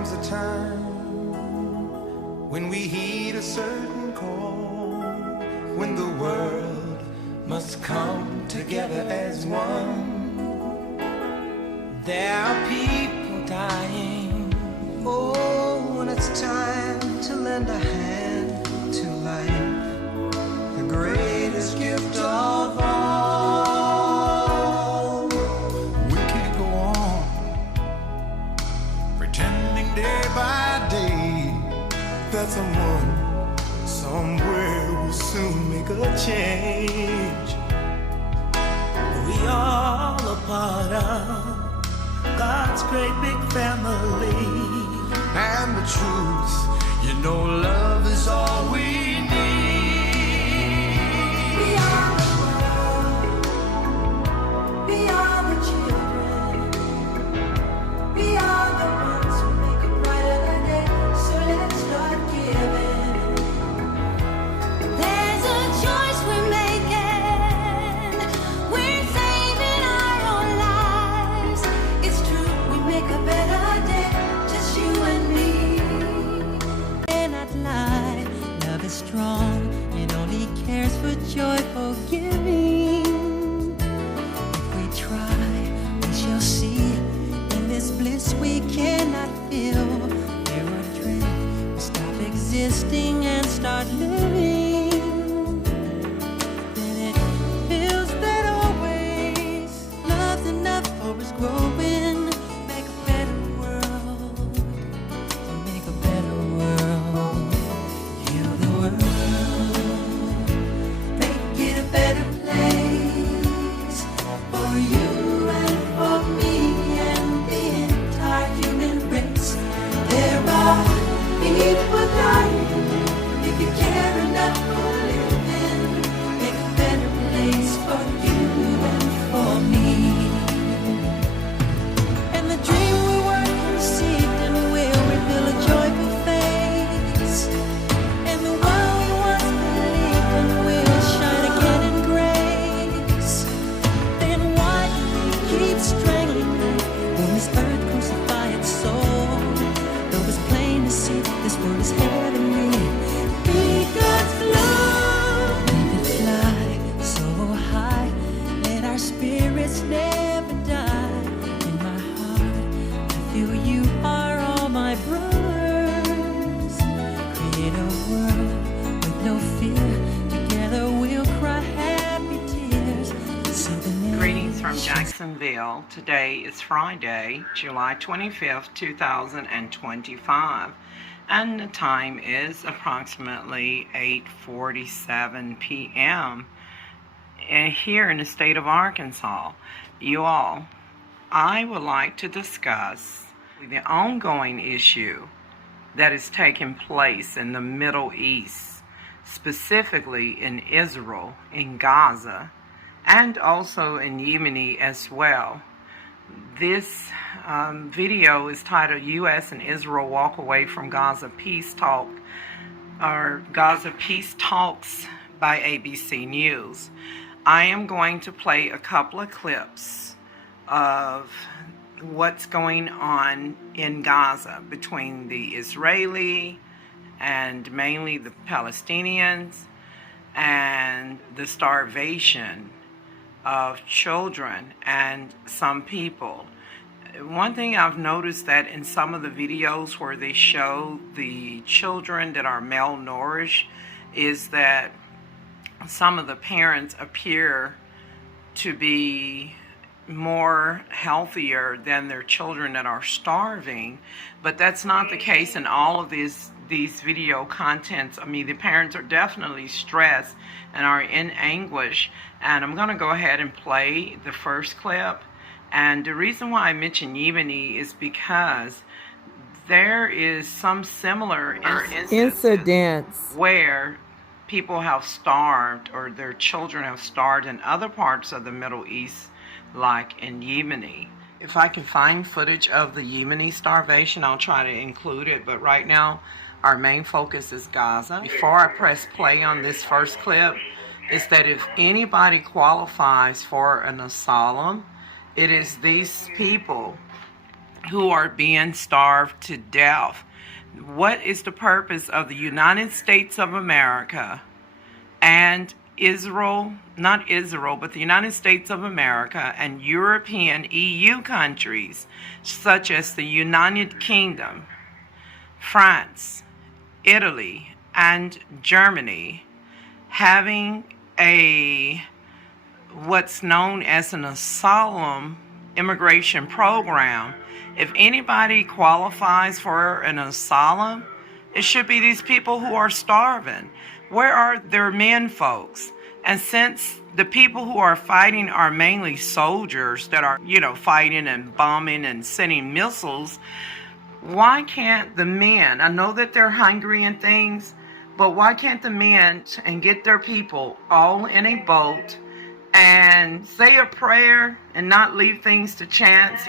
comes a time when we heed a certain call, when the world must come together as one. There are people dying. Oh, when it's time to lend a hand to life, the greatest gift of all. We can't go on pretending day by day that someone somewhere will soon make a change. We all a part of God's great big family. And the truth, you know, love is all we need. We are the world. We are the children. We are the ones who make a brighter day. So let's start giving. There's a choice we're making. We're saving our own lives. It's true, we make a better day. Just you and me. Cannot lie. Love is strong. It only cares for joyful giving. If we try, we shall see. In this bliss we cannot feel. There are dreams. We stop existing and start living. Then it feels that always love's enough for us growing. Make a better world. To make a better world. Heal the world. Make it a better place. For you and for me and the entire human race. There are people dying. If you care enough for living, make a better place for you and for me. And the dream we work conceived and will reveal a joyful face. And the world we once believed in will shine again in grace. Then why do we keep strangling life when this earth crucify its soul? Though it's plain to see that this world is heavenly. Be God's love. Let it fly so high. Let our spirits never die. In my heart, I feel you are all my brothers. Create a world with no fear. Together we'll cry happy tears. So the Greetings from Jacksonville. Today is Friday, July 25th, 2025, and the time is approximately 8:47 p.m. and here in the state of Arkansas. You all, I would like to discuss the ongoing issue that is taking place in the Middle East, specifically in Israel, in Gaza, and also in Yemen as well. This video is titled U.S. and Israel Walk Away from Gaza Peace Talk, or Gaza Peace Talks by ABC News. I am going to play a couple of clips of what's going on in Gaza between the Israeli and mainly the Palestinians and the starvation of children and some people. One thing I've noticed that in some of the videos where they show the children that are malnourished is that some of the parents appear to be more healthier than their children that are starving, but that's not the case in all of these video contents. I mean, the parents are definitely stressed and are in anguish, and I'm going to go ahead and play the first clip. And the reason why I mention Yemen is because there is some similar incidents where people have starved or their children have starved in other parts of the Middle East, like in Yemen. If I can find footage of the Yemeni starvation, I'll try to include it, but right now our main focus is Gaza. Before I press play on this first clip, is that if anybody qualifies for an asylum, it is these people who are being starved to death. What is the purpose of the United States of America and Israel, not Israel, but the United States of America and European EU countries such as the United Kingdom, France, Italy, and Germany having what's known as an ASYLUM immigration program? If anybody qualifies for an asylum, it should be these people who are starving. Where are their men folks? And since the people who are fighting are mainly soldiers that are, fighting and bombing and sending missiles, why can't the men, I know that they're hungry and things, but why can't the men and get their people all in a boat and say a prayer and not leave things to chance,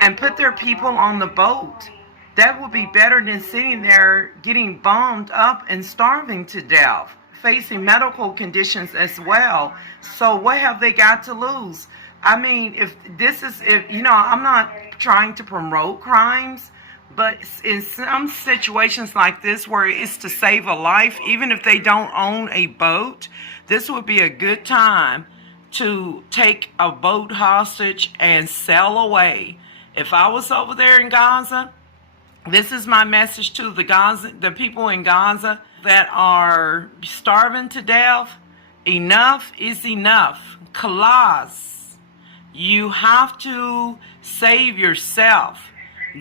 and put their people on the boat? That would be better than sitting there getting bombed up and starving to death, facing medical conditions as well. So what have they got to lose? I mean, I'm not trying to promote crimes, but in some situations like this where it's to save a life, even if they don't own a boat, this would be a good time to take a boat hostage and sail away. If I was over there in Gaza, this is my message to the people in Gaza that are starving to death. Enough is enough. Kalas. You have to save yourself.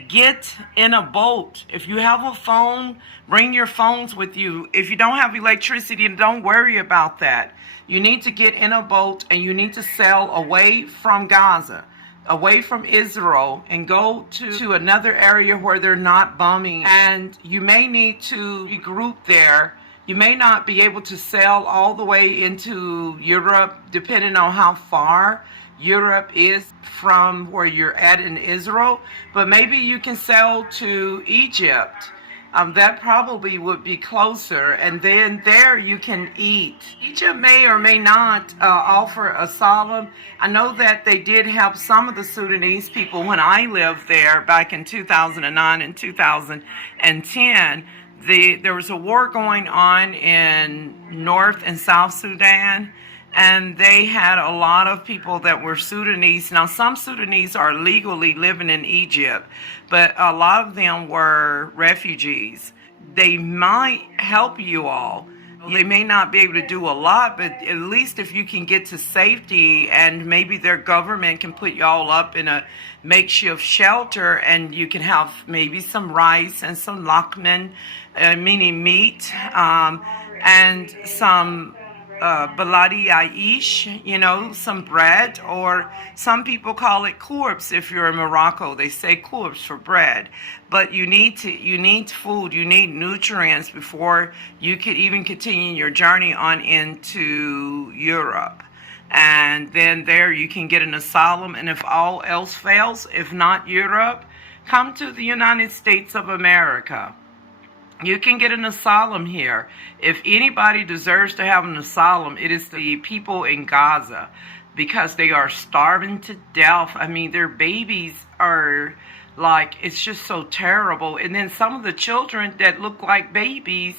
Get in a boat. If you have a phone, bring your phones with you. If you don't have electricity, don't worry about that. You need to get in a boat and you need to sail away from Gaza, away from Israel, and go to another area where they're not bombing. And you may need to regroup there. You may not be able to sail all the way into Europe, depending on how far Europe is from where you're at in Israel, but maybe you can sail to Egypt. That probably would be closer, and then there you can eat. Egypt may or may not offer asylum. I know that they did help some of the Sudanese people when I lived there back in 2009 and 2010. There was a war going on in North and South Sudan, and they had a lot of people that were Sudanese. Now, some Sudanese are legally living in Egypt, but a lot of them were refugees. They might help you all. They may not be able to do a lot, but at least if you can get to safety, and maybe their government can put you all up in a makeshift shelter, and you can have maybe some rice and some lakman, meaning meat, and some baladi aish, some bread, or some people call it khubz. If you're in Morocco, they say khubz for bread. But you need food, you need nutrients before you could even continue your journey on into Europe. And then there you can get an asylum, and if all else fails, if not Europe, come to the United States of America. You can get an asylum here. If anybody deserves to have an asylum, it is the people in Gaza, because they are starving to death. I mean, their babies are it's just so terrible. And then some of the children that look like babies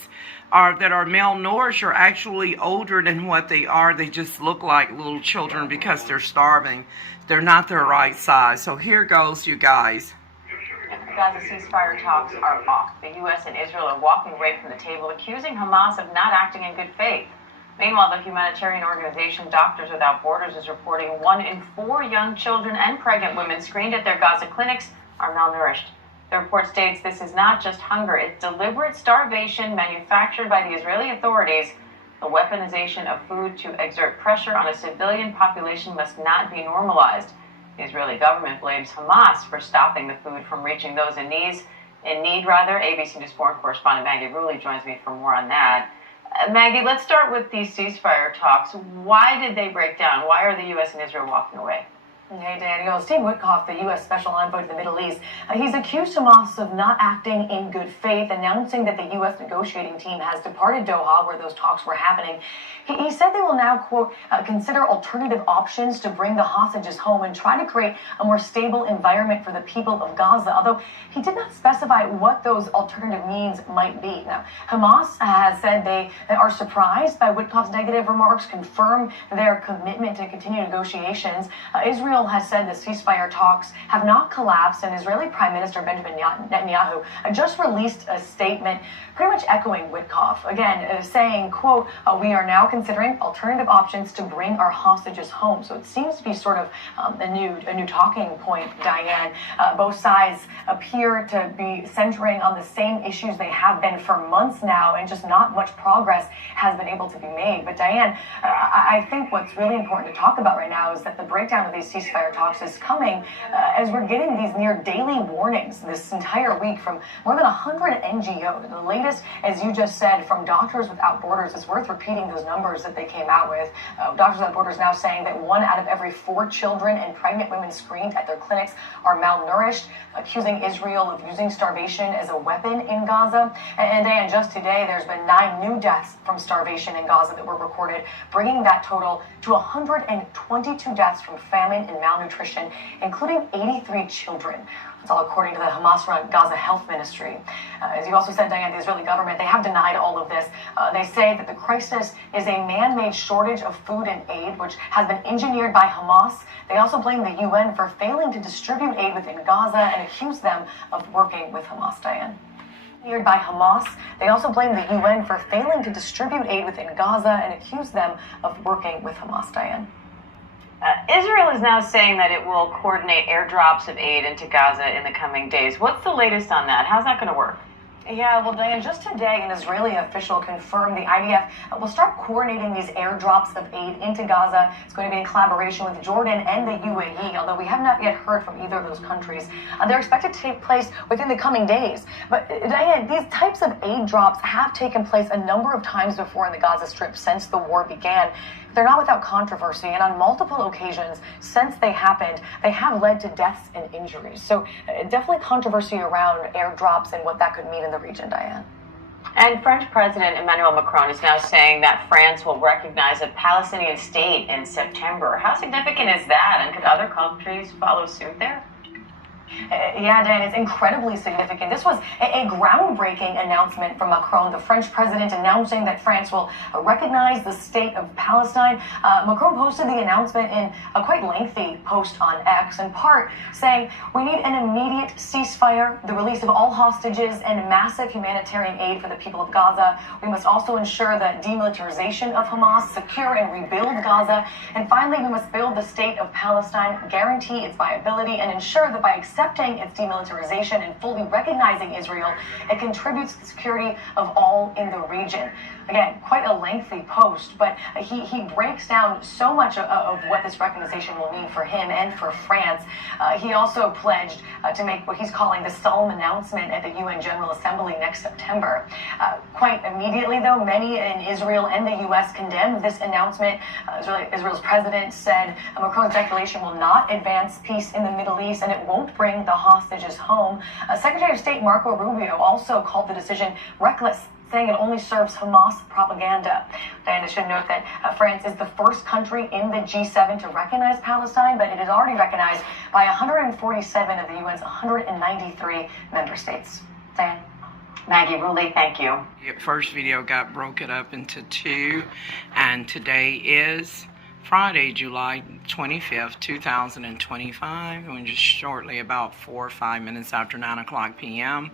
that are malnourished are actually older than what they are. They just look like little children because they're starving. They're not their right size. So here goes, you guys. Gaza ceasefire talks are off. The U.S. and Israel are walking away from the table, accusing Hamas of not acting in good faith. Meanwhile, the humanitarian organization Doctors Without Borders is reporting 1 in 4 young children and pregnant women screened at their Gaza clinics are malnourished. The report states this is not just hunger, it's deliberate starvation manufactured by the Israeli authorities. The weaponization of food to exert pressure on a civilian population must not be normalized. The Israeli government blames Hamas for stopping the food from reaching those in need. ABC News foreign correspondent Maggie Rulli joins me for more on that. Maggie, let's start with these ceasefire talks. Why did they break down? Why are the U.S. and Israel walking away? Hey, Daniel. Steve Witkoff, the U.S. Special Envoy to the Middle East, he's accused Hamas of not acting in good faith, announcing that the U.S. negotiating team has departed Doha, where those talks were happening. He said they will now, quote, consider alternative options to bring the hostages home and try to create a more stable environment for the people of Gaza, although he did not specify what those alternative means might be. Now, Hamas has said they are surprised by Witkoff's negative remarks, confirm their commitment to continue negotiations. Israel has said the ceasefire talks have not collapsed, and Israeli Prime Minister Benjamin Netanyahu just released a statement pretty much echoing Witkoff, again, saying, quote, we are now considering alternative options to bring our hostages home. So it seems to be sort of a new talking point, Diane. Both sides appear to be centering on the same issues they have been for months now, and just not much progress has been able to be made. But Diane, I think what's really important to talk about right now is that the breakdown of these ceasefire talks is coming as we're getting these near daily warnings this entire week from more than 100 NGOs. The latest, as you just said, from Doctors Without Borders, is worth repeating those numbers that they came out with. Doctors Without Borders now saying that 1 out of every 4 children and pregnant women screened at their clinics are malnourished, accusing Israel of using starvation as a weapon in Gaza. And Diane, just today, there's been 9 new deaths from starvation in Gaza that were recorded, bringing that total to 122 deaths from famine and malnutrition, including 83 children. That's all according to the Hamas-run Gaza Health Ministry. As you also said, Diane, the Israeli government, they have denied all of this. They say that the crisis is a man-made shortage of food and aid, which has been engineered by Hamas. They also blame the UN for failing to distribute aid within Gaza and accuse them of working with Hamas, Diane. By Hamas. They also blame the UN for failing to distribute aid within Gaza and accuse them of working with Hamas, Diane. Israel is now saying that it will coordinate airdrops of aid into Gaza in the coming days. What's the latest on that? How's that going to work? Yeah, well, Diane, just today, an Israeli official confirmed the IDF will start coordinating these airdrops of aid into Gaza. It's going to be in collaboration with Jordan and the UAE, although we have not yet heard from either of those countries. They're expected to take place within the coming days. But, Diane, these types of aid drops have taken place a number of times before in the Gaza Strip since the war began. They're not without controversy, and on multiple occasions since they happened, they have led to deaths and injuries. So definitely controversy around airdrops and what that could mean in the region, Diane. And French President Emmanuel Macron is now saying that France will recognize a Palestinian state in September. How significant is that, and could other countries follow suit there? Yeah, Dan, it's incredibly significant. This was a groundbreaking announcement from Macron, the French president, announcing that France will recognize the state of Palestine. Macron posted the announcement in a quite lengthy post on X, in part saying, we need an immediate ceasefire, the release of all hostages, and massive humanitarian aid for the people of Gaza. We must also ensure the demilitarization of Hamas, secure and rebuild Gaza. And finally, we must build the state of Palestine, guarantee its viability, and ensure that by accepting its demilitarization and fully recognizing Israel, it contributes to the security of all in the region. Again, quite a lengthy post, but he breaks down so much of what this recognition will mean for him and for France. He also pledged to make what he's calling the solemn announcement at the UN General Assembly next September. Quite immediately, though, many in Israel and the U.S. condemned this announcement. Israel's president said Macron's declaration will not advance peace in the Middle East, and it won't bring the hostages home. Secretary of State Marco Rubio also called the decision reckless, saying it only serves Hamas propaganda. Diana should note that France is the first country in the G7 to recognize Palestine, but it is already recognized by 147 of the UN's 193 member states. Diane. Maggie Rulli, thank you. The first video got broken up into 2, and today is Friday, July 25th, 2025, and just shortly about 4 or 5 minutes after 9 o'clock p.m.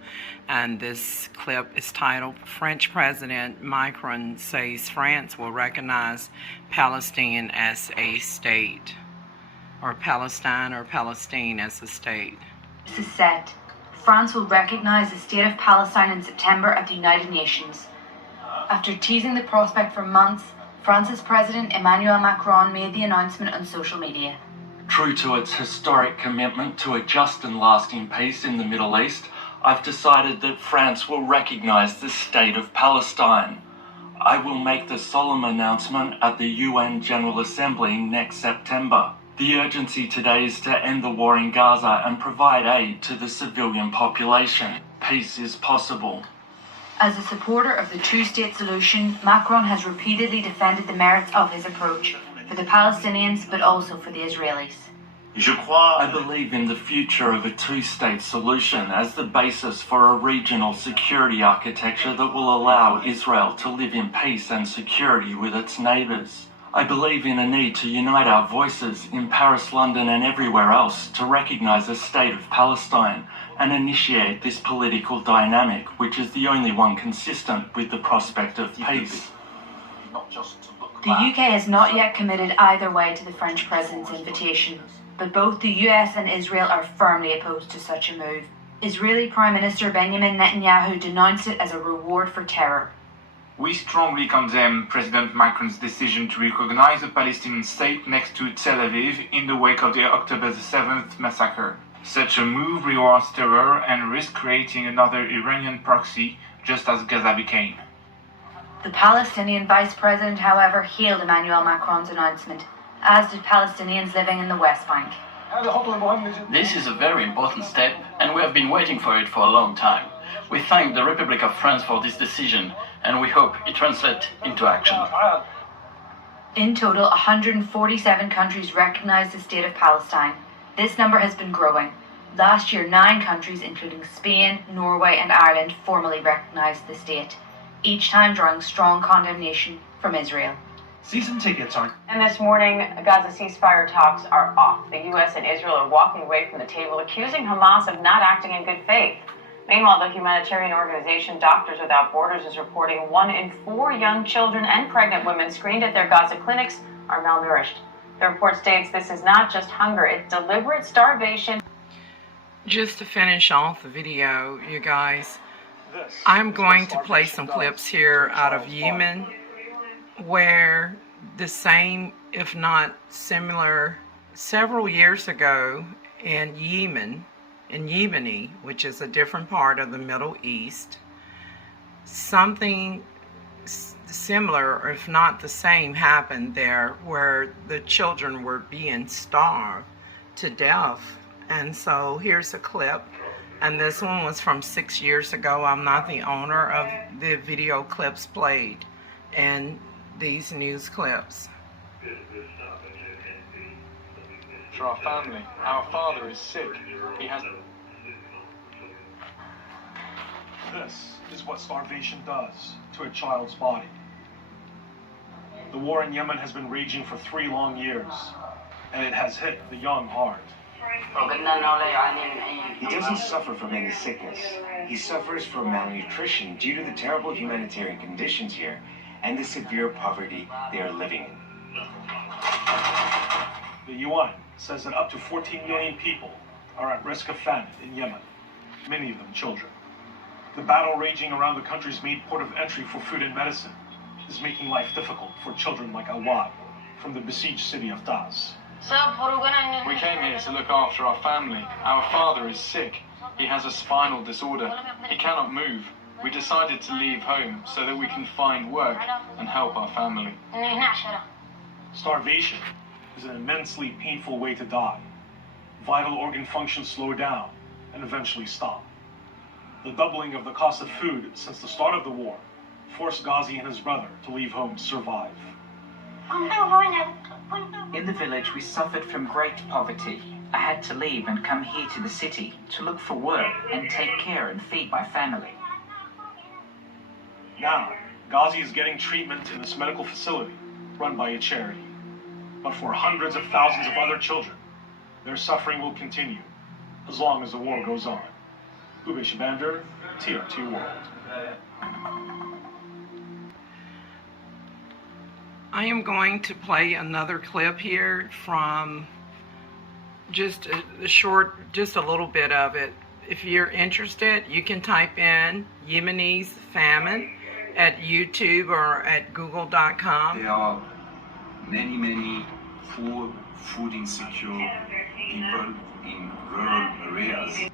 And this clip is titled, French President Macron says France will recognize Palestine as a state, or Palestine or Palestine as a state. This is set. France will recognize the state of Palestine in September at the United Nations. After teasing the prospect for months, France's President Emmanuel Macron made the announcement on social media. True to its historic commitment to a just and lasting peace in the Middle East, I've decided that France will recognize the state of Palestine. I will make the solemn announcement at the UN General Assembly next September. The urgency today is to end the war in Gaza and provide aid to the civilian population. Peace is possible. As a supporter of the two-state solution, Macron has repeatedly defended the merits of his approach for the Palestinians but also for the Israelis. I believe in the future of a two-state solution as the basis for a regional security architecture that will allow Israel to live in peace and security with its neighbours. I believe in a need to unite our voices in Paris, London and everywhere else to recognise a state of Palestine and initiate this political dynamic, which is the only one consistent with the prospect of peace. The UK has not yet committed either way to the French President's invitation, but both the US and Israel are firmly opposed to such a move. Israeli Prime Minister Benjamin Netanyahu denounced it as a reward for terror. We strongly condemn President Macron's decision to recognize a Palestinian state next to Tel Aviv in the wake of the October 7th massacre. Such a move rewards terror and risks creating another Iranian proxy, just as Gaza became. The Palestinian Vice President, however, hailed Emmanuel Macron's announcement, as did Palestinians living in the West Bank. This is a very important step, and we have been waiting for it for a long time. We thank the Republic of France for this decision, and we hope it translates into action. In total, 147 countries recognize the state of Palestine. This number has been growing. Last year, 9 countries, including Spain, Norway and Ireland, formally recognized the state, each time drawing strong condemnation from Israel. Season tickets aren't. And this morning, Gaza ceasefire talks are off. The U.S. and Israel are walking away from the table, accusing Hamas of not acting in good faith. Meanwhile, the humanitarian organization Doctors Without Borders is reporting 1 in 4 young children and pregnant women screened at their Gaza clinics are malnourished. The report states this is not just hunger, it's deliberate starvation. Just to finish off the video, you guys, I'm going to play some clips here out of Yemen where the same, if not similar, several years ago in Yemen, in Yemeni, which is a different part of the Middle East, something similar, or if not the same, happened there where the children were being starved to death. And so here's a clip, and this one was from 6 years ago. I'm not the owner of the video clips played in these news clips. For our family, our father is sick. He has... This is what starvation does to a child's body. The war in Yemen has been raging for 3 long years, and it has hit the young hard. He doesn't suffer from any sickness. He suffers from malnutrition due to the terrible humanitarian conditions here and the severe poverty they are living in. The UN says that up to 14 million people are at risk of famine in Yemen, many of them children. The battle raging around the country's main port of entry for food and medicine is making life difficult for children like Awad from the besieged city of Taz. We came here to look after our family. Our father is sick. He has a spinal disorder. He cannot move. We decided to leave home so that we can find work and help our family. Starvation is an immensely painful way to die. Vital organ functions slow down and eventually stop. The doubling of the cost of food since the start of the war forced Ghazi and his brother to leave home to survive. In the village, we suffered from great poverty. I had to leave and come here to the city to look for work and take care and feed my family. Now, Ghazi is getting treatment in this medical facility run by a charity. But for hundreds of thousands of other children, their suffering will continue as long as the war goes on. Ube Shabander, TRT World. I am going to play another clip here from just a little bit of it. If you're interested, you can type in Yemenis famine at YouTube or at google.com. There are many poor, food insecure people in rural areas.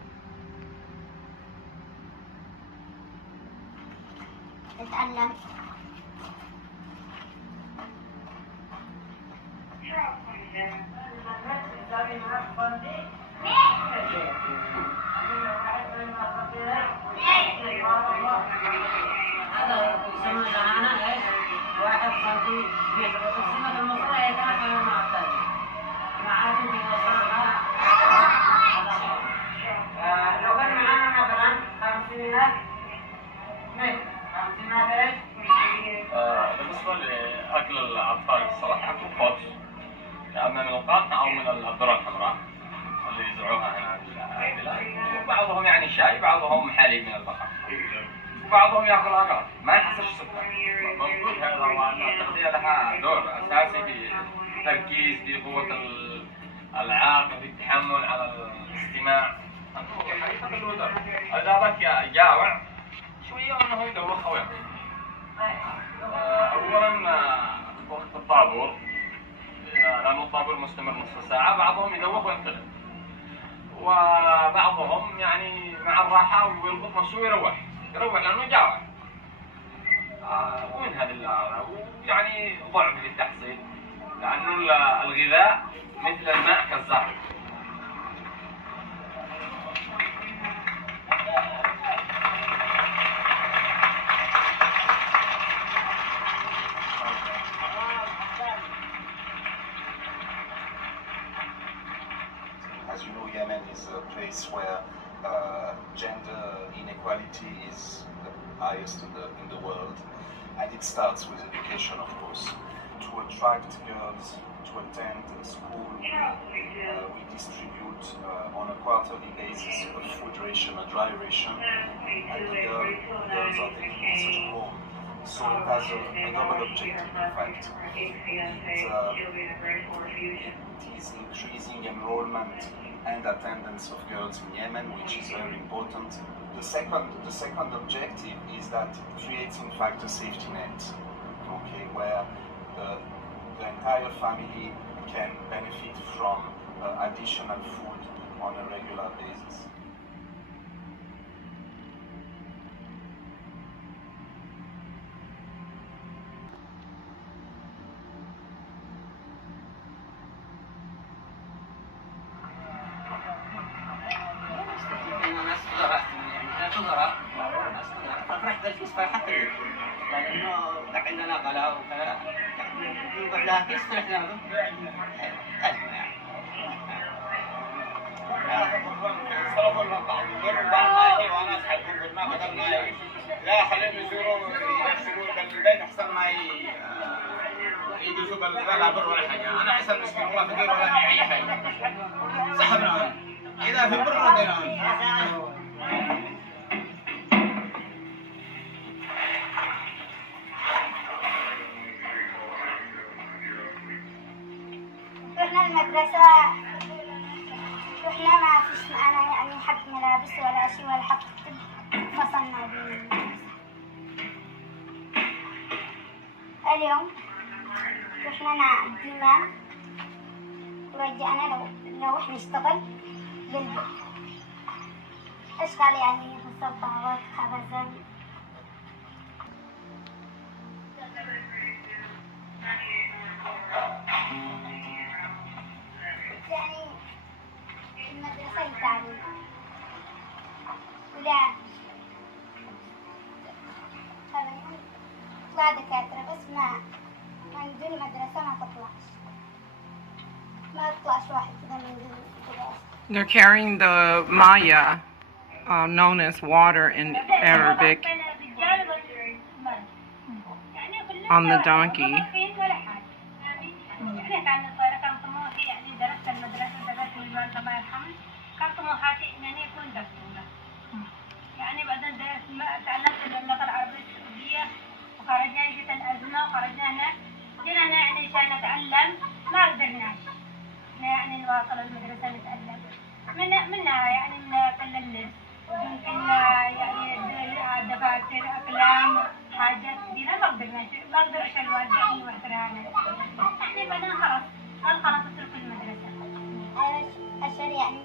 بالنسبة لأكل الأطفال الصراحة أكل خبز أما من القاطع أو من الذرة الحمراء اللي يزرعوها هنا البلاد، وبعضهم يعني شاي، بعضهم حليب من البقر، وبعضهم ياكل أقراص ما يحسش السكر. موجود هذا، وأن التغذية لها دور أساسي في التركيز، في قوة العقل، في التحمل على الاستماع. إذا بك جاوع شوية أنه يدوخ أو ياكل. أولاً وقت الطابور، لأن الطابور مستمر نصف ساعة، بعضهم يدوخ وينقلب، وبعضهم يعني مع الراحة ويلقط نفسه ويروح لأنه جاوع. ومن هذا يعني ضعف في التحصيل، لأنه الغذاء مثل الماء كالزهر. As you know, Yemen is a place where gender inequality is the highest in the world, and it starts with education, of course. To attract girls to attend school, we distribute on a quarterly basis a food ration, a dry ration, and the girls are taking such a home. So it has a double objective, in fact. It is increasing enrollment and attendance of girls in Yemen, which is very important. The second objective is that it creates, in fact, a safety net, okay, where the entire family can benefit from additional food on a regular basis. لا خليهم يزوروا يحسبوا بالبيت احسن ما يدوسوا بالعبر ولا حاجه. انا احسن مسكين والله فقير ولا في اي حاجه. سحبنا اذا في بر ردينا. رحنا المدرسة، رحنا ما فيش معنا يعني حق ملابس ولا شيء ولا حق كتب، فصلنا بالمدرسة. اليوم رحنا مع الإمام ورجعنا نروح نشتغل بالبيت، أشغال يعني مصباغات، خبزات. يعني المدرسة يتعلم ولا طلع دكاترة، بس ما يدون المدرسة ما تطلعش واحد كذا من الدراسة. They're carrying the maya, known as water in Arabic, on the donkey. كان طموحاتي انني اكون دكتورة، يعني بعدين تعلمت اللغة العربية السعودية وخرجنا، جت الأزمة وخرجنا هنا، جينا هنا يعني عشان نتعلم ما قدرناش يعني نواصل المدرسة نتعلم منها يعني من كل اللبس وممكن يعني دفاتر أقلام حاجات كبيرة ما قدرناش، ما قدرش الوالدة إني وحدها هنا، يعني بعدين خلاص اترك المدرسة. أشهر يعني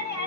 أنا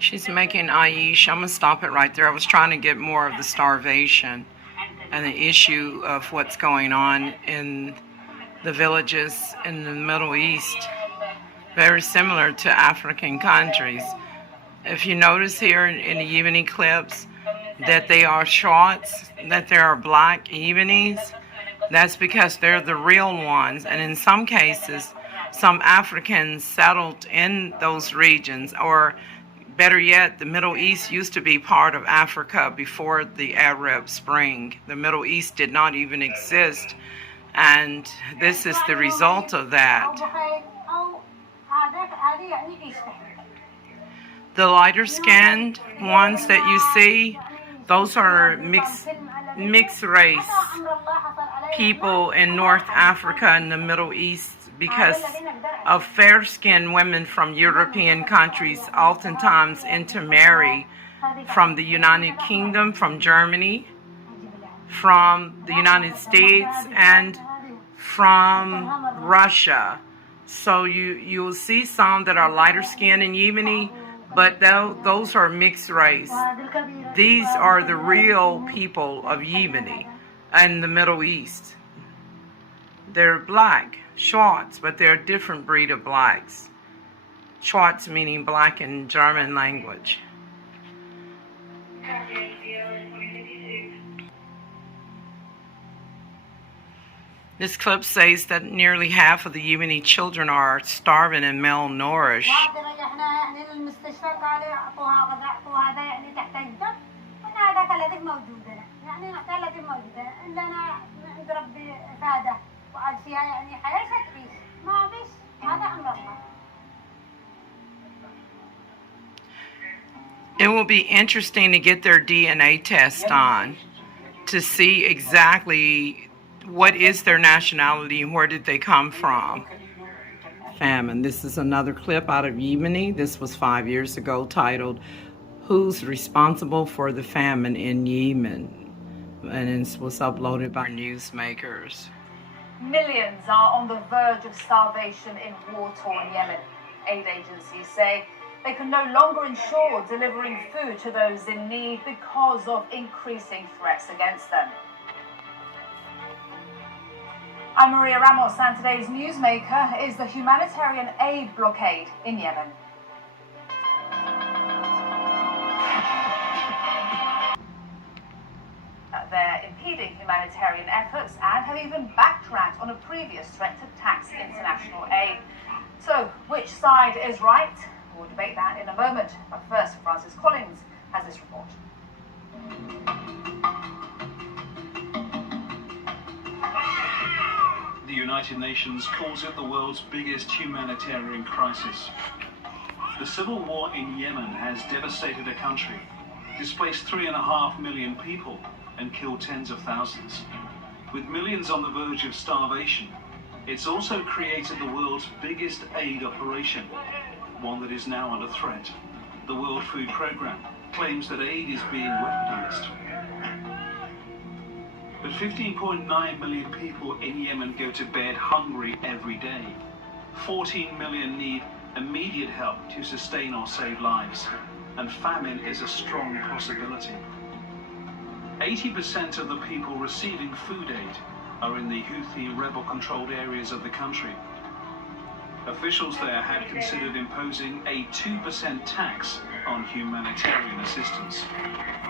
She's making Aish. I'm going to stop it right there. I was trying to get more of the starvation and the issue of what's going on in the villages in the Middle East. Very similar to African countries. If you notice here in the Yemeni clips that they are shorts, that there are black Yemenis, that's because they're the real ones. And in some cases, some Africans settled in those regions, or better yet, the Middle East used to be part of Africa before the Arab Spring. The Middle East did not even exist, and this is the result of that. The lighter skinned ones that you see, those are mixed race people in North Africa and the Middle East, because of fair-skinned women from European countries oftentimes intermarry from the United Kingdom, from Germany, from the United States, and from Russia. So you'll see some that are lighter skinned in Yemeni, but those are mixed race. These are the real people of Yemeni and the Middle East. They're black, Schwarz, but they're a different breed of blacks. Schwarz meaning black in German language. This clip says that nearly half of the Yemeni children are starving and malnourished. It will be interesting to get their DNA test on to see exactly what is their nationality and where did they come from. Famine. This is another clip out of Yemeni. This was 5 years ago, titled, "Who's Responsible for the Famine in Yemen?" And it was uploaded by newsmakers. Millions are on the verge of starvation in war-torn Yemen. Aid agencies say they can no longer ensure delivering food to those in need because of increasing threats against them. I'm Maria Ramos, and today's newsmaker is the humanitarian aid blockade in Yemen. They're impeding humanitarian efforts and have even backtracked on a previous threat to tax international aid. So, which side is right? We'll debate that in a moment. But first, Francis Collins has this report. The United Nations calls it the world's biggest humanitarian crisis. The civil war in Yemen has devastated a country, displaced 3.5 million people, and killed tens of thousands. With millions on the verge of starvation, it's also created the world's biggest aid operation, one that is now under threat. The World Food Programme claims that aid is being weaponized. But 15.9 million people in Yemen go to bed hungry every day. 14 million need immediate help to sustain or save lives, and famine is a strong possibility. 80% of the people receiving food aid are in the Houthi rebel-controlled areas of the country. Officials there had considered imposing a 2% tax on humanitarian assistance.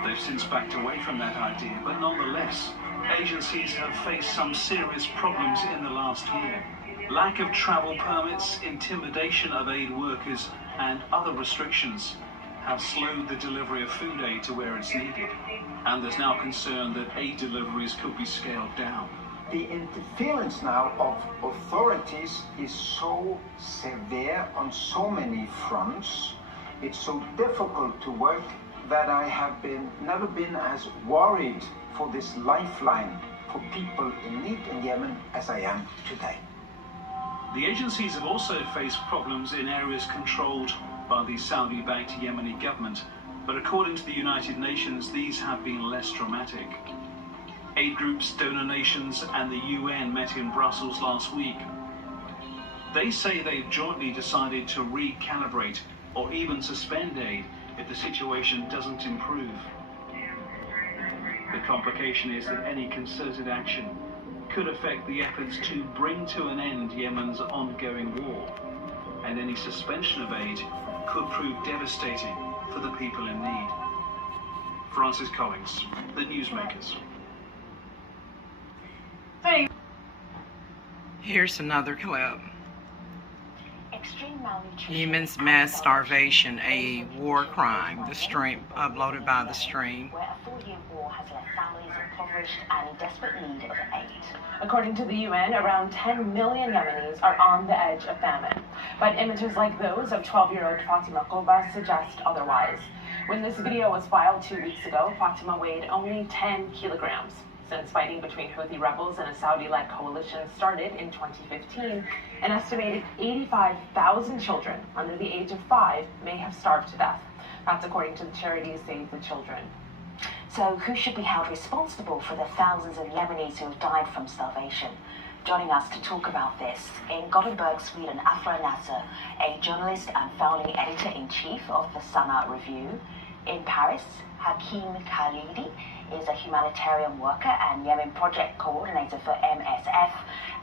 They've since backed away from that idea, but nonetheless, agencies have faced some serious problems in the last year. Lack of travel permits, intimidation of aid workers, and other restrictions have slowed the delivery of food aid to where it's needed, and there's now concern that aid deliveries could be scaled down. The interference now of authorities is so severe on so many fronts. It's so difficult to work that I have never been as worried for this lifeline for people in need in Yemen as I am today. The agencies have also faced problems in areas controlled by the Saudi-backed Yemeni government, but according to the United Nations, these have been less dramatic. Aid groups, donor nations, and the UN met in Brussels last week. They say they've jointly decided to recalibrate or even suspend aid if the situation doesn't improve. The complication is that any concerted action could affect the efforts to bring to an end Yemen's ongoing war, and any suspension of aid could prove devastating for the people in need. Francis Collins, The Newsmakers. Here's another clip. Extreme malnutrition. Yemen's mass starvation, a war crime. The stream uploaded by the stream. Where a 4-year war has left families impoverished and in desperate need of aid. According to the UN, around 10 million Yemenis are on the edge of famine. But images like those of 12-year-old Fatima Koba suggest otherwise. When this video was filed 2 weeks ago, Fatima weighed only 10 kilograms. Since fighting between Houthi rebels and a Saudi-led coalition started in 2015, an estimated 85,000 children under the age of 5 may have starved to death. That's according to the charity Save the Children. So who should be held responsible for the thousands of Yemenis who have died from starvation? Joining us to talk about this, in Gothenburg, Sweden, Afra Nasser, a journalist and founding editor-in-chief of the Sana Review. In Paris, Hakim Khalidi is a humanitarian worker and Yemen project coordinator for MSF.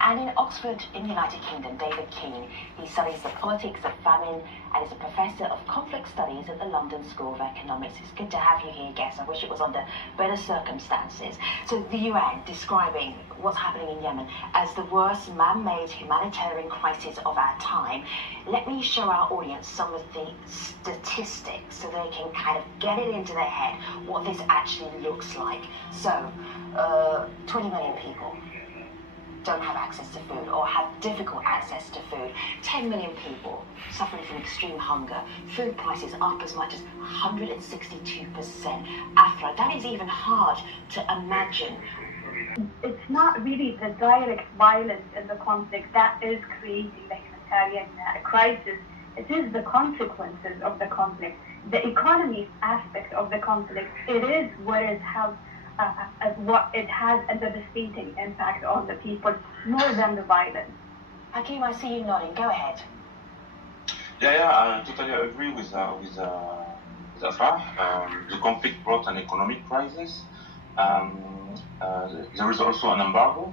And in Oxford, in the United Kingdom, David Keane. He studies the politics of famine and is a professor of conflict studies at the London School of Economics. It's good to have you here, guest. I wish it was under better circumstances. So the UN describing what's happening in Yemen as the worst man-made humanitarian crisis of our time. Let me show our audience some of the statistics so they can kind of get it into their head what this actually looks like. So, 20 million people don't have access to food or have difficult access to food. 10 million people suffering from extreme hunger. Food prices up as much as 162%. Afra, that is even hard to imagine. It's not really the direct violence in the conflict that is creating the humanitarian crisis. It is the consequences of the conflict. The economy aspect of the conflict, it is what it has a devastating impact on the people more than the violence. Hakim, I see you nodding. Go ahead. I totally agree with Afra. The conflict brought an economic crisis. There is also an embargo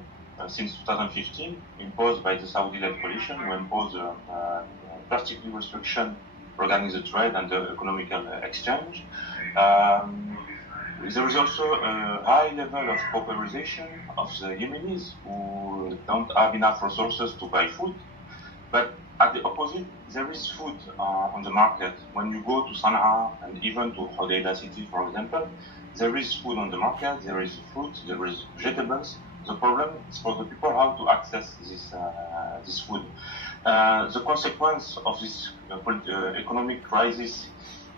since 2015 imposed by the Saudi-led coalition, who imposed drastic restriction regarding the trade and the economical exchange. There is also a high level of pauperization of the Yemenis who don't have enough resources to buy food. But at the opposite, there is food on the market. When you go to Sana'a and even to Hodeidah city, for example, there is food on the market, there is fruit, there is vegetables. The problem is for the people how to access this food. The consequence of this economic crisis,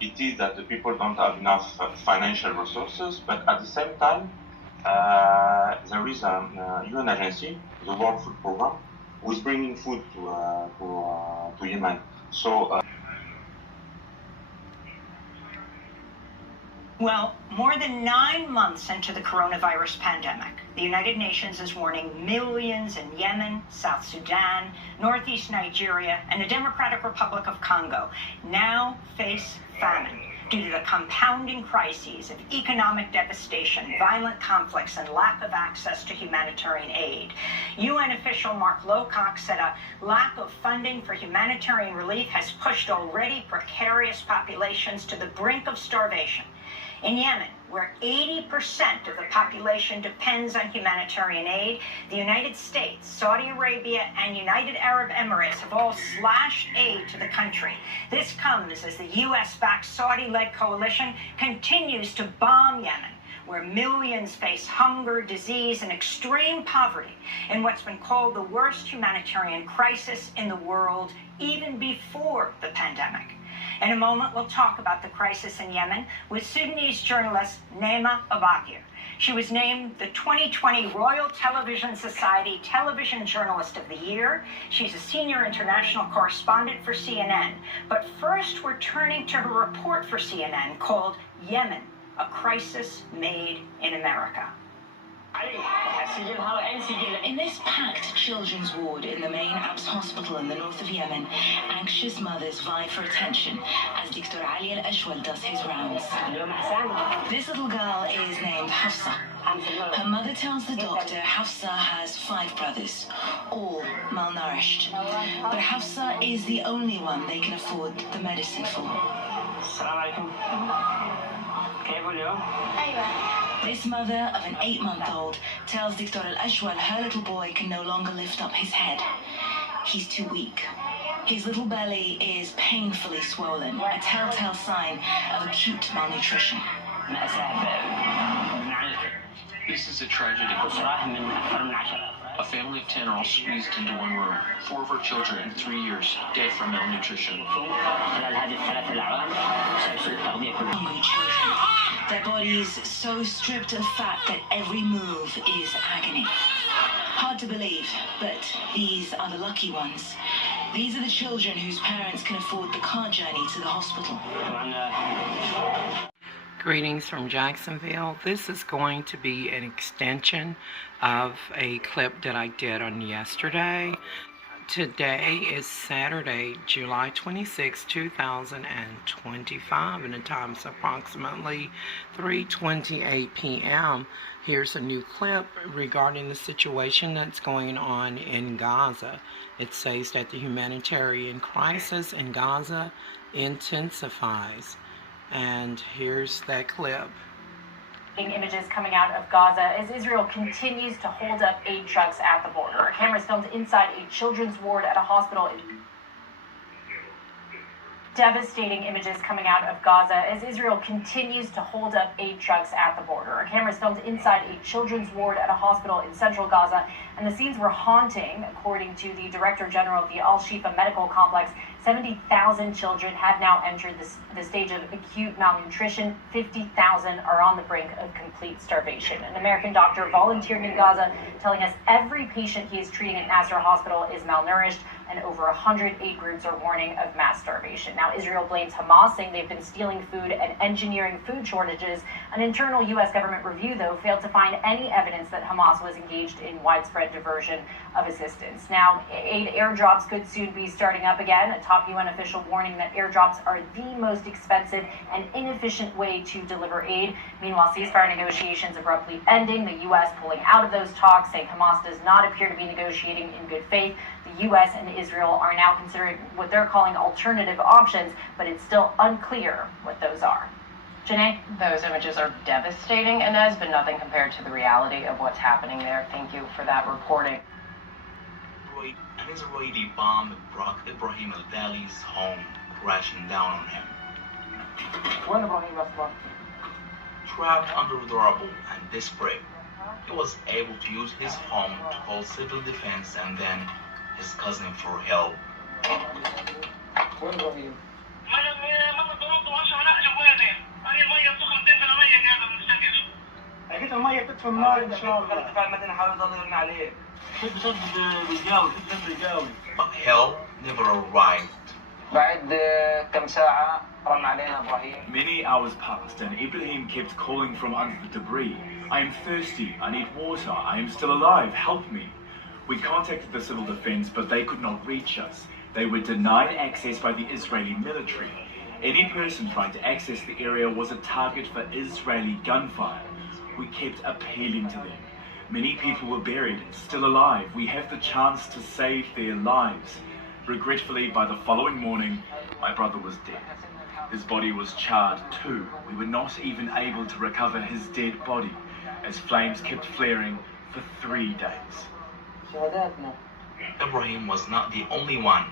it is that the people don't have enough financial resources, but at the same time, there is a UN agency, the World Food Program, who is bringing food to Yemen. So. Well, more than 9 months into the coronavirus pandemic, the United Nations is warning millions in Yemen, South Sudan, northeast Nigeria, and the Democratic Republic of Congo now face famine due to the compounding crises of economic devastation, violent conflicts, and lack of access to humanitarian aid. UN official Mark Lowcock said a lack of funding for humanitarian relief has pushed already precarious populations to the brink of starvation. In Yemen, where 80% of the population depends on humanitarian aid, the United States, Saudi Arabia, and United Arab Emirates have all slashed aid to the country. This comes as the U.S.-backed Saudi-led coalition continues to bomb Yemen, where millions face hunger, disease, and extreme poverty in what's been called the worst humanitarian crisis in the world, even before the pandemic. In a moment, we'll talk about the crisis in Yemen with Sudanese journalist Naima Abakir. She was named the 2020 Royal Television Society Television Journalist of the Year. She's a senior international correspondent for CNN. But first, we're turning to her report for CNN called Yemen, a Crisis Made in America. In this packed children's ward in the main APS hospital in the north of Yemen, anxious mothers vie for attention as Dr. Ali Al-Ashwal does his rounds. This little girl is named Hafsa. Her mother tells the doctor Hafsa has 5 brothers, all malnourished. But Hafsa is the only one they can afford the medicine for. This mother of an 8-month-old tells Dr. Al-Ashwal her little boy can no longer lift up his head. He's too weak. His little belly is painfully swollen, a telltale sign of acute malnutrition. This is a tragedy. A family of 10 are all squeezed into one room. 4 of our children in 3 years dead from malnutrition. Hungry children. Their bodies so stripped of fat that every move is agony. Hard to believe, but these are the lucky ones. These are the children whose parents can afford the car journey to the hospital. Greetings from Jacksonville. This is going to be an extension of a clip that I did on yesterday. Today is Saturday, July 26, 2025, and the time is approximately 3:28 p.m. Here's a new clip regarding the situation that's going on in Gaza. It says that the humanitarian crisis in Gaza intensifies. And here's that clip. Images coming out of Gaza as Israel continues to hold up aid trucks at the border. Cameras filmed inside a children's ward at a hospital. Devastating images coming out of Gaza as Israel continues to hold up aid trucks at the border. Cameras filmed inside a children's ward at a hospital in central Gaza, and the scenes were haunting. According to the Director General of the Al-Shifa Medical Complex, 70,000 children have now entered the stage of acute malnutrition. 50,000 are on the brink of complete starvation. An American doctor volunteered in Gaza telling us every patient he is treating at Nasser Hospital is malnourished, and over 100 aid groups are warning of mass starvation. Now, Israel blames Hamas, saying they've been stealing food and engineering food shortages. An internal U.S. government review, though, failed to find any evidence that Hamas was engaged in widespread diversion of assistance. Now, aid airdrops could soon be starting up again. A top UN official warning that airdrops are the most expensive and inefficient way to deliver aid. Meanwhile, ceasefire negotiations abruptly ending, the U.S. pulling out of those talks, saying Hamas does not appear to be negotiating in good faith. The U.S. and Israel are now considering what they're calling alternative options, but it's still unclear what those are. Janae? Those images are devastating, Inez, but nothing compared to the reality of what's happening there. Thank you for that reporting. An Israeli bomb brought Ibrahim al-Dali's home crashing down on him. Trapped under the rubble and desperate, he was able to use his home to call civil defense and then his cousin for help. But help never arrived. Many hours passed and Ibrahim kept calling from under the debris. I am thirsty, I need water, I am still alive, help me. We contacted the civil defense, but they could not reach us. They were denied access by the Israeli military. Any person trying to access the area was a target for Israeli gunfire. We kept appealing to them. Many people were buried, still alive. We have the chance to save their lives. Regretfully, by the following morning, my brother was dead. His body was charred too. We were not even able to recover his dead body as flames kept flaring for 3 days. Ibrahim was not the only one.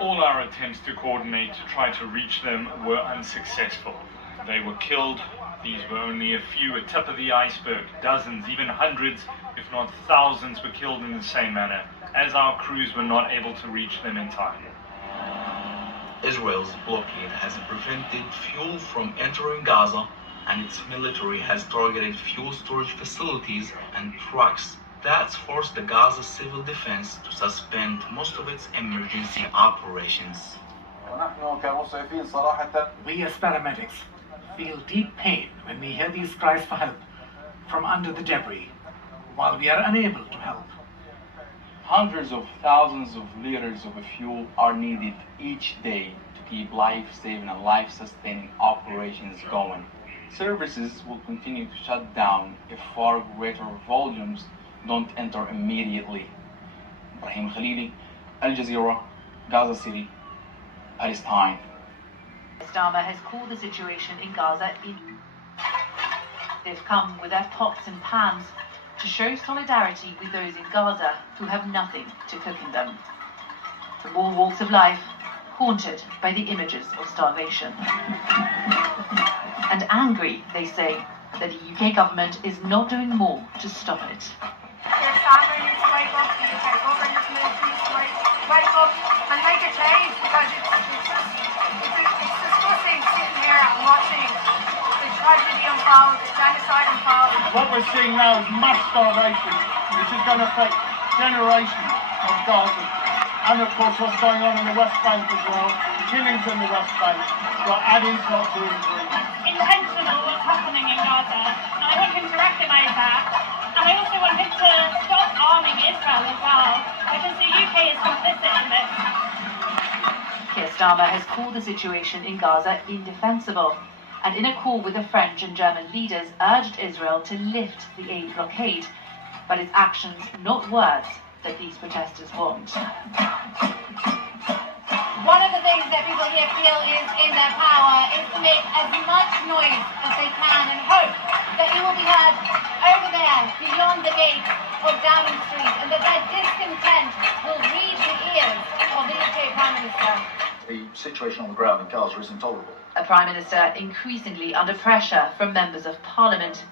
All our attempts to coordinate to try to reach them were unsuccessful. They were killed. These were only a few, a tip of the iceberg. Dozens, even hundreds, if not thousands, were killed in the same manner, as our crews were not able to reach them in time. Israel's blockade has prevented fuel from entering Gaza, and its military has targeted fuel storage facilities and trucks. That's forced the Gaza Civil Defense to suspend most of its emergency operations. We as paramedics feel deep pain when we hear these cries for help from under the debris, while we are unable to help. Hundreds of thousands of liters of fuel are needed each day to keep life-saving and life-sustaining operations going. Services will continue to shut down if far greater volumes don't enter immediately. Ibrahim Khalili, Al Jazeera, Gaza City, Palestine. Starmer has called the situation in Gaza in. They've come with their pots and pans to show solidarity with those in Gaza who have nothing to cook in them. From all walks of life, haunted by the images of starvation. And angry, they say, that the UK government is not doing more to stop it. Their family needs to wake up, the UK government needs to wake up and make a change, because it's disgusting sitting here and watching the tragedy unfold, the genocide unfold. What we're seeing now is mass starvation, which is going to affect generations of Gaza. And of course what's going on in the West Bank as well, killings in the West Bank, will add insult to injury. Intentional what's happening in Gaza, and I want him to recognise that. And I also want him to stop arming Israel as well, because the UK is complicit in this. Keir Starmer has called the situation in Gaza indefensible, and in a call with the French and German leaders urged Israel to lift the aid blockade, but it's actions, not words, that these protesters want. One of the things that people here feel is in their power is to make as much noise as they can and hope that it will be heard over there, beyond the gate of Downing Street, and that discontent will reach the ears of the UK Prime Minister. The situation on the ground in Gaza is intolerable. A Prime Minister increasingly under pressure from members of Parliament,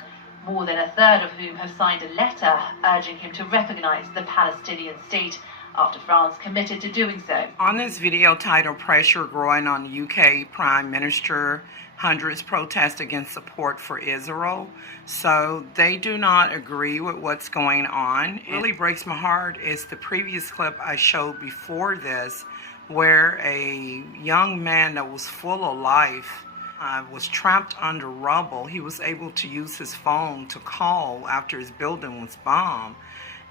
more than a third of whom have signed a letter urging him to recognise the Palestinian state after France committed to doing so. On this video titled Pressure Growing on the UK Prime Minister, hundreds protest against support for Israel. So they do not agree with what's going on. It really breaks my heart is the previous clip I showed before this, where a young man that was full of life was trapped under rubble. He was able to use his phone to call after his building was bombed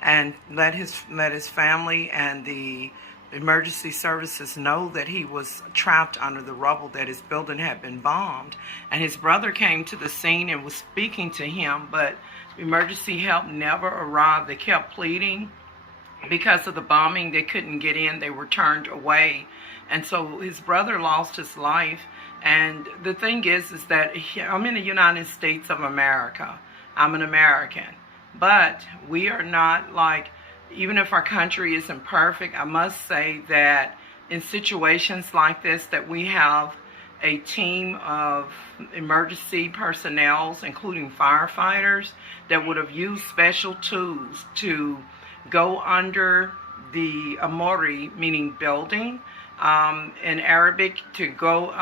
and let his family and the emergency services know that he was trapped under the rubble, that his building had been bombed. And his brother came to the scene and was speaking to him, but emergency help never arrived. They kept pleading. Because of the bombing, they couldn't get in. They were turned away. And so his brother lost his life. And the thing is that I'm in the United States of America. I'm an American. But we are not like, even if our country isn't perfect, I must say that in situations like this, that we have a team of emergency personnel, including firefighters, that would have used special tools to go under the amori, meaning building, in Arabic, to go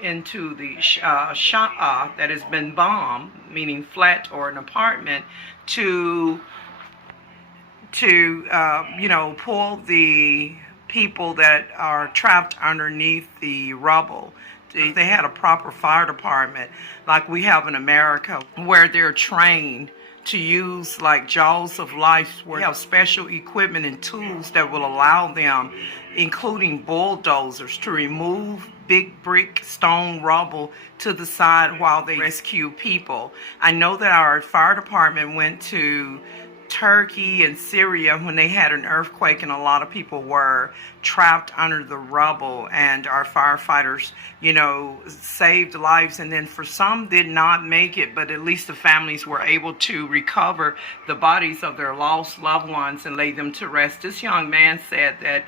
into the sha'a that has been bombed, meaning flat or an apartment, to pull the people that are trapped underneath the rubble. They had a proper fire department like we have in America, where they're trained to use like jaws of life, where they have special equipment and tools that will allow them, including bulldozers, to remove big brick stone rubble to the side while they rescue people. I know that our fire department went to Turkey and Syria when they had an earthquake and a lot of people were trapped under the rubble, and our firefighters, saved lives, and then for some did not make it, but at least the families were able to recover the bodies of their lost loved ones and lay them to rest. This young man said that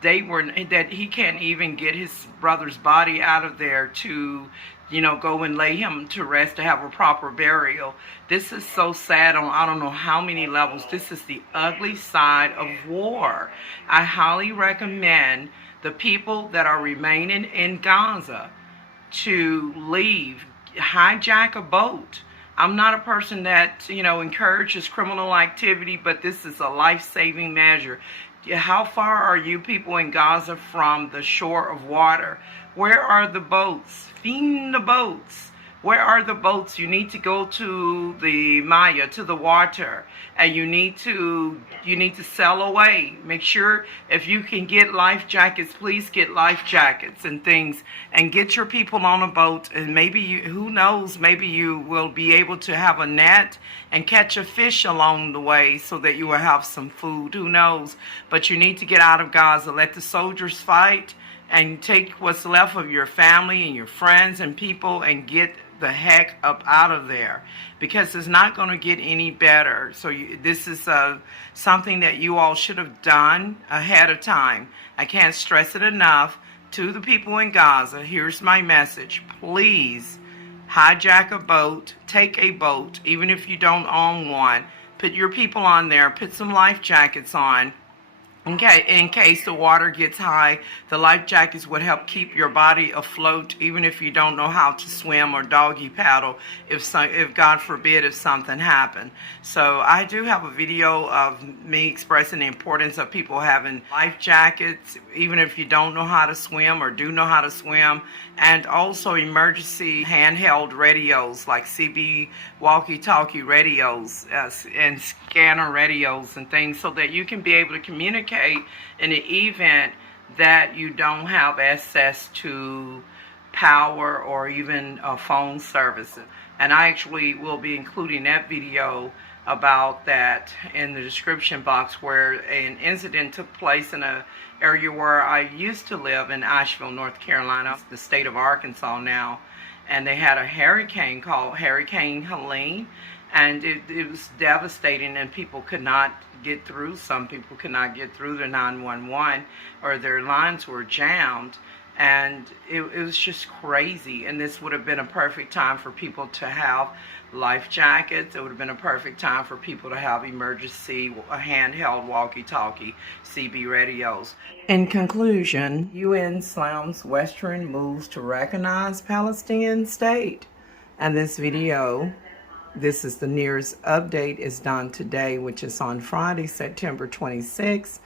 that he can't even get his brother's body out of there to go and lay him to rest, to have a proper burial. This is so sad on I don't know how many levels. This is the ugly side of war. I highly recommend the people that are remaining in Gaza to leave, hijack a boat. I'm not a person that, encourages criminal activity, but this is a life-saving measure. How far are you people in Gaza from the shore of water? Where are the boats? Find the boats. Where are the boats? You need to go to the Maya, to the water, and you need to sail away. Make sure if you can get life jackets, please get life jackets and things, and get your people on a boat. And maybe who knows, maybe you will be able to have a net and catch a fish along the way so that you will have some food. Who knows? But you need to get out of Gaza. Let the soldiers fight, and take what's left of your family and your friends and people and get the heck up out of there, because it's not going to get any better. So this is something that you all should have done ahead of time. I can't stress it enough to the people in Gaza. Here's my message. Please hijack a boat, take a boat, even if you don't own one. Put your people on there, put some life jackets on. In case the water gets high, the life jackets would help keep your body afloat, even if you don't know how to swim or doggy paddle, if God forbid, if something happened. So I do have a video of me expressing the importance of people having life jackets, even if you don't know how to swim or do know how to swim, and also emergency handheld radios like CB walkie-talkie radios and scanner radios and things, so that you can be able to communicate in the event that you don't have access to power or even phone services. And I actually will be including that video about that in the description box, where an incident took place in an area where I used to live in Asheville, North Carolina, the state of Arkansas now, and they had a hurricane called Hurricane Helene, and it was devastating, and people could not get through. Some people could not get through their 911, or their lines were jammed, and it was just crazy. And this would have been a perfect time for people to have life jackets. It would have been a perfect time for people to have emergency handheld walkie-talkie CB radios. In conclusion, UN slams Western moves to recognize Palestinian state. And this video, this is the nearest update, is done today, which is on Friday, September 26,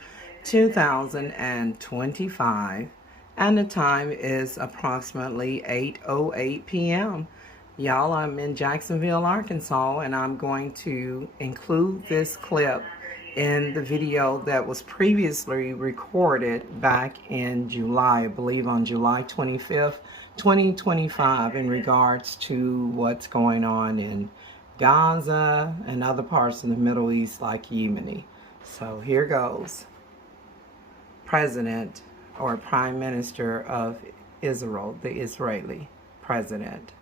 2025. And the time is approximately 8:08 p.m. Y'all, I'm in Jacksonville, Arkansas, and I'm going to include this clip in the video that was previously recorded back in July, I believe on July 25th, 2025, in regards to what's going on in Gaza and other parts of the Middle East like Yemen. So here goes. President or Prime Minister of Israel, the Israeli president.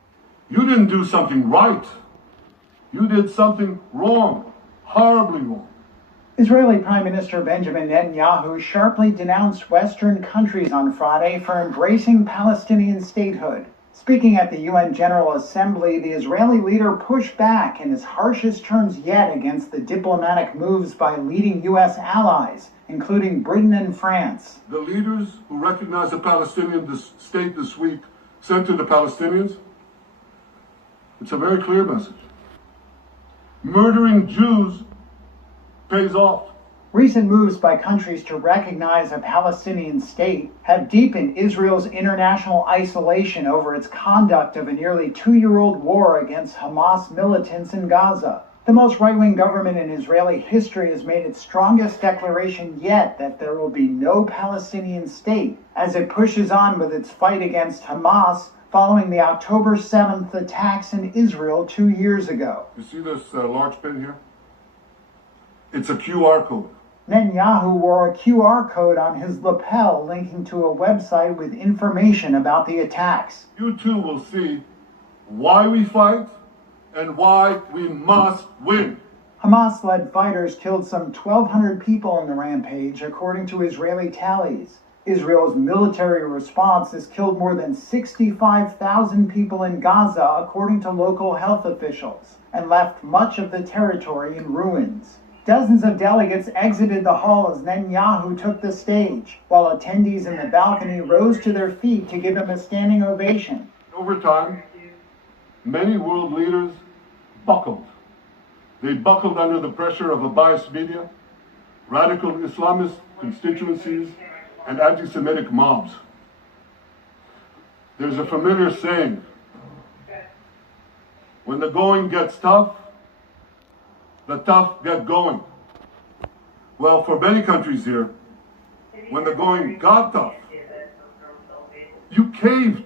You didn't do something right. You did something wrong, horribly wrong. Israeli Prime Minister Benjamin Netanyahu sharply denounced Western countries on Friday for embracing Palestinian statehood. Speaking at the UN General Assembly, the Israeli leader pushed back in his harshest terms yet against the diplomatic moves by leading U.S. allies, including Britain and France. The leaders who recognized the Palestinian state this week sent to the Palestinians, it's a very clear message. Murdering Jews pays off. Recent moves by countries to recognize a Palestinian state have deepened Israel's international isolation over its conduct of a nearly 2-year-old war against Hamas militants in Gaza. The most right-wing government in Israeli history has made its strongest declaration yet that there will be no Palestinian state as it pushes on with its fight against Hamas following the October 7th attacks in Israel 2 years ago. You see this large pin here? It's a QR code. Netanyahu wore a QR code on his lapel linking to a website with information about the attacks. You too will see why we fight and why we must win. Hamas-led fighters killed some 1,200 people in the rampage, according to Israeli tallies. Israel's military response has killed more than 65,000 people in Gaza, according to local health officials, and left much of the territory in ruins. Dozens of delegates exited the hall as Netanyahu took the stage, while attendees in the balcony rose to their feet to give him a standing ovation. Over time, many world leaders buckled. They buckled under the pressure of a biased media, radical Islamist constituencies, and anti-Semitic mobs. There's a familiar saying, when the going gets tough, the tough get going. Well, for many countries here, when the going got tough, you caved.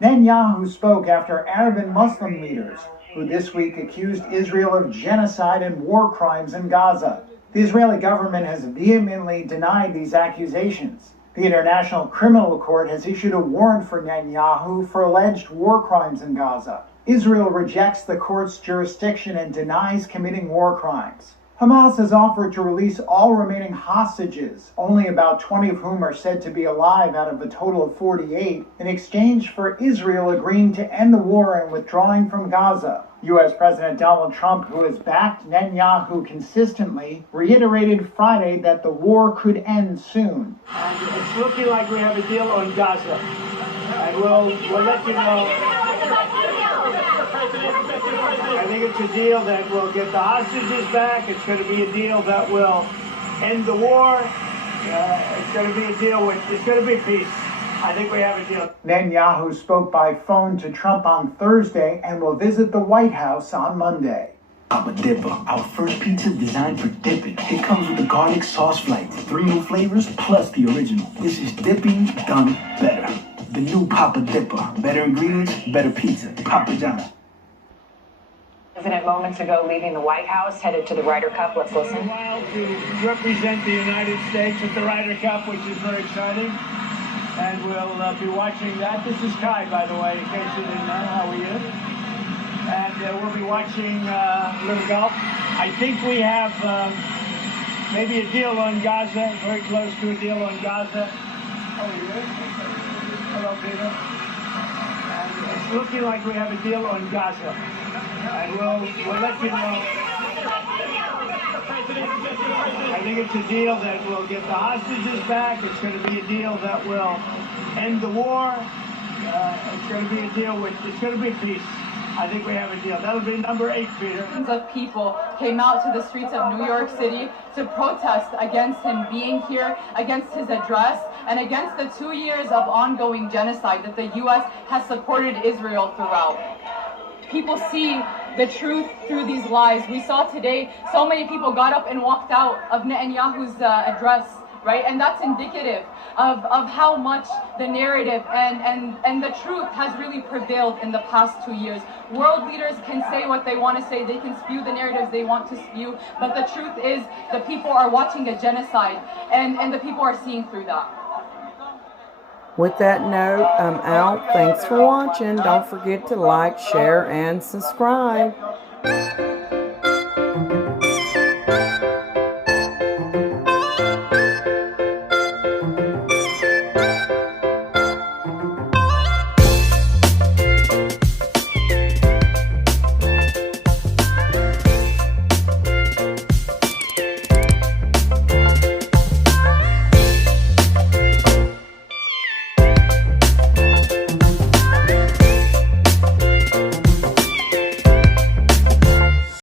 Netanyahu spoke after Arab and Muslim leaders, who this week accused Israel of genocide and war crimes in Gaza. The Israeli government has vehemently denied these accusations. The International Criminal Court has issued a warrant for Netanyahu for alleged war crimes in Gaza. Israel rejects the court's jurisdiction and denies committing war crimes. Hamas has offered to release all remaining hostages, only about 20 of whom are said to be alive out of a total of 48, in exchange for Israel agreeing to end the war and withdrawing from Gaza. U.S. President Donald Trump, who has backed Netanyahu consistently, reiterated Friday that the war could end soon. And it's looking like we have a deal on Gaza. And we'll let you know. I think it's a deal that will get the hostages back. It's going to be a deal that will end the war. It's going to be a deal it's going to be peace. I think we have a deal. Netanyahu spoke by phone to Trump on Thursday and will visit the White House on Monday. Papa Dipper, our first pizza designed for dipping. It comes with the garlic sauce flavor, 3 new flavors plus the original. This is dipping done better. The new Papa Dipper. Better ingredients, better pizza. Papa John. President moments ago leaving the White House, headed to the Ryder Cup. Let's listen. It's a while to represent the United States at the Ryder Cup, which is very exciting. And we'll be watching that. This is Kai, by the way, in case you didn't know. How are you? And we'll be watching a little golf. I think we have maybe a deal on Gaza, very close to a deal on Gaza. How are you? Hello, Peter. And it's looking like we have a deal on Gaza. And we'll let you know. I think it's a deal that will get the hostages back. It's going to be a deal that will end the war. It's going to be a deal it's going to be peace. I think we have a deal. That'll be number 8, Peter. Thousands of people came out to the streets of New York City to protest against him being here, against his address, and against the 2 years of ongoing genocide that the U.S. has supported Israel throughout. People see the truth through these lies. We saw today so many people got up and walked out of Netanyahu's address, right? And that's indicative of how much the narrative and the truth has really prevailed in the past 2 years. World leaders can say what they want to say, they can spew the narratives they want to spew, but the truth is the people are watching a genocide and the people are seeing through that. With that note, I'm out. Thanks for watching. Don't forget to like, share, and subscribe.